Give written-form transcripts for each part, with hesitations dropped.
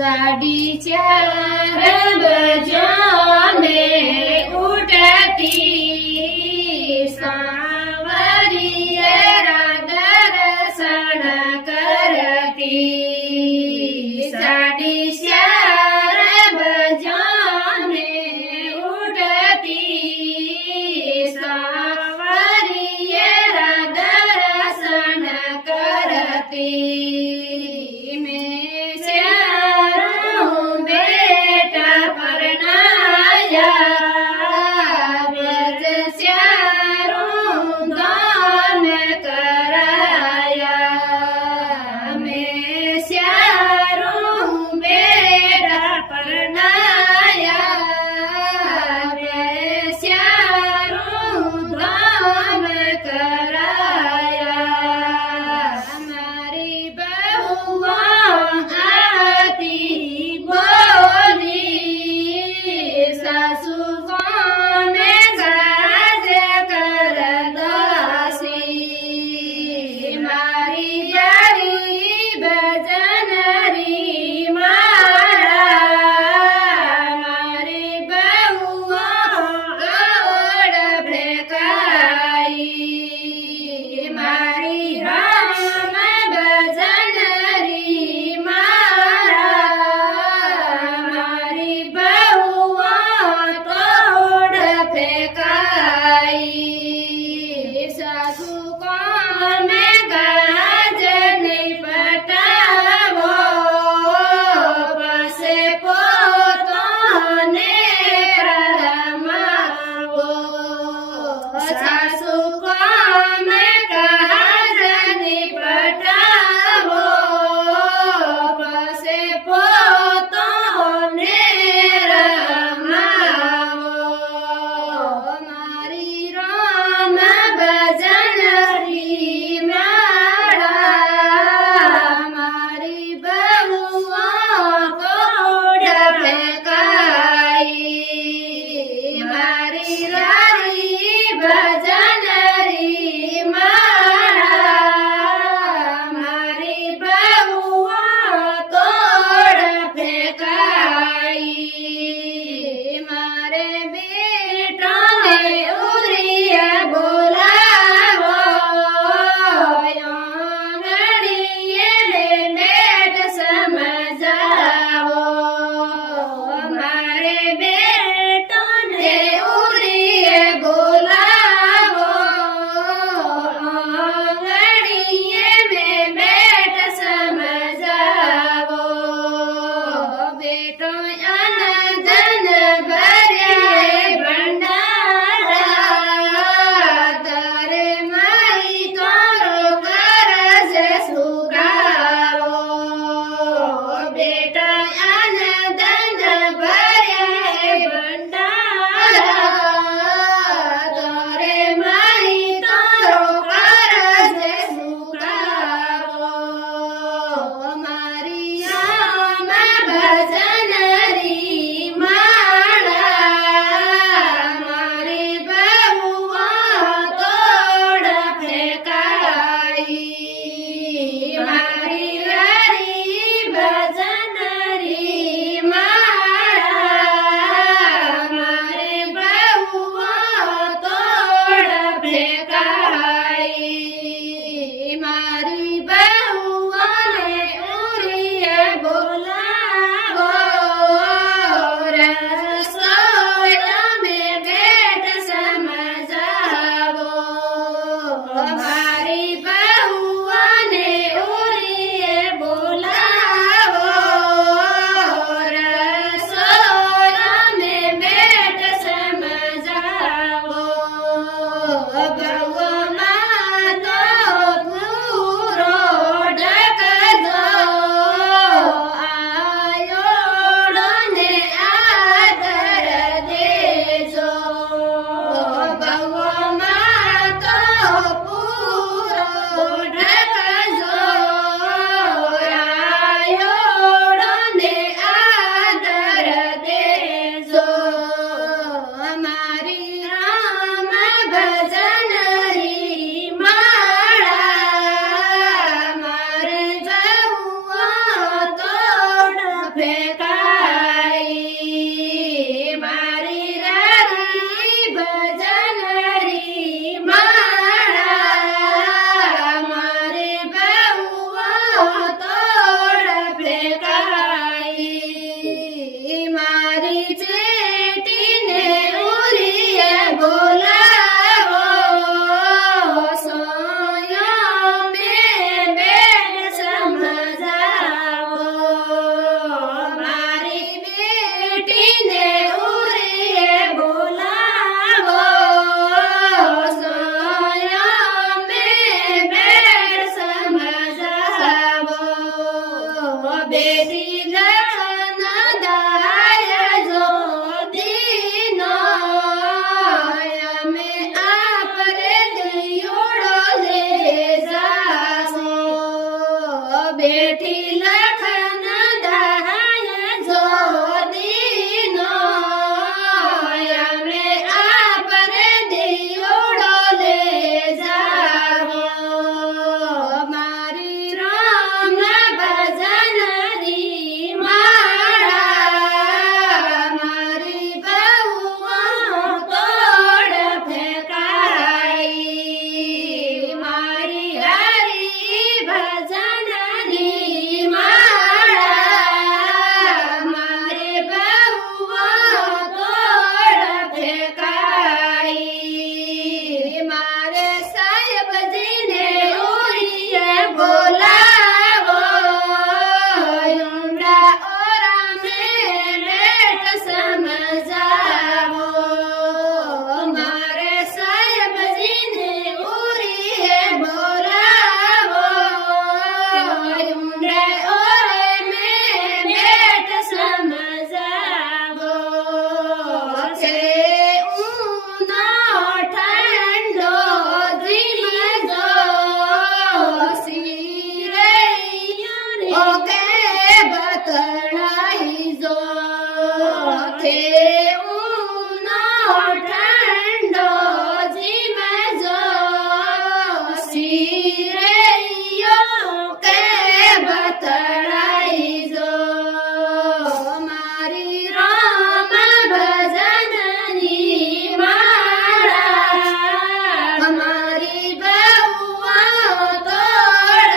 साढ़ी चार बजाने उठती सांवरिये दर्शन करती साढ़ी चार बजाने उठती सांवरिये दर्शन करती બેટી લખન દાય જો દીનો અમે આપરે દિયોડો લે જાસો બેટી લખન દાય જો દીનો અમે આપરે દિયોડો લે જાવો મારી રામ ભજનની માળા મારી બહુ તોડ ફેંકાઈ મારી હરી ભજનની માળા મારી બહુ તોડ ફેંકાઈ મારે સાહેબજીને ઉરીએ બોલાવો યુંડા ઓરામે બેટ સમજાવો મારે સાહેબજીને ઉરીએ બોલાવો યુંડા ઓરામે બેટ સમજાવો છે ઉનો ઠંડો જીમજો સિરે ઓકે બતડાઈ જો છે ઉનો ઠંડો જીમજો સિરે ઓકે બતડાઈ જો મારી રામ ભજનની માળા મારી બહુ તોડ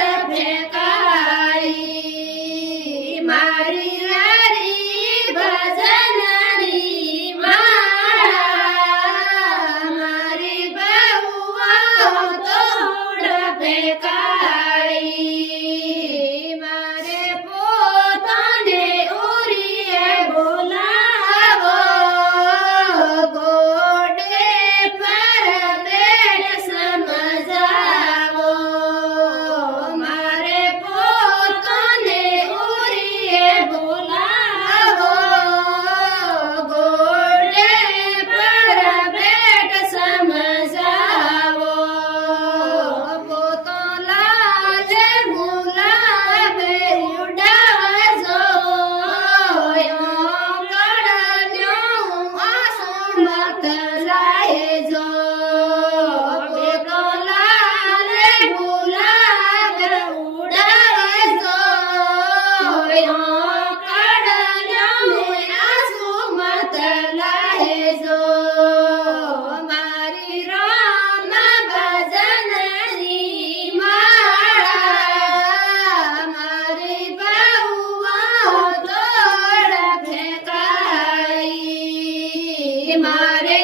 ફેંકાઈ મારી હરી ભજનની માળા મારી બહુ તોડ ફેંકાઈ મારે પોતાને ઉરીએ બોલાવો ગોડે પર બેડ સમજાવો મારે પોતાને ઉરીએ બોલાવો ગોડે પર બેડ સમજાવો પોતો લાલ ગુલાબે ઉડાવજો કડલ્યું આંસુ મત લાયજો પોતો લાલ ગુલાબ ઉડાવજો કડલ્યું આંસુ મત લાયજો મારી રામ ભજનની માળા મારી બહુ તોડ ફેંકાઈ મારે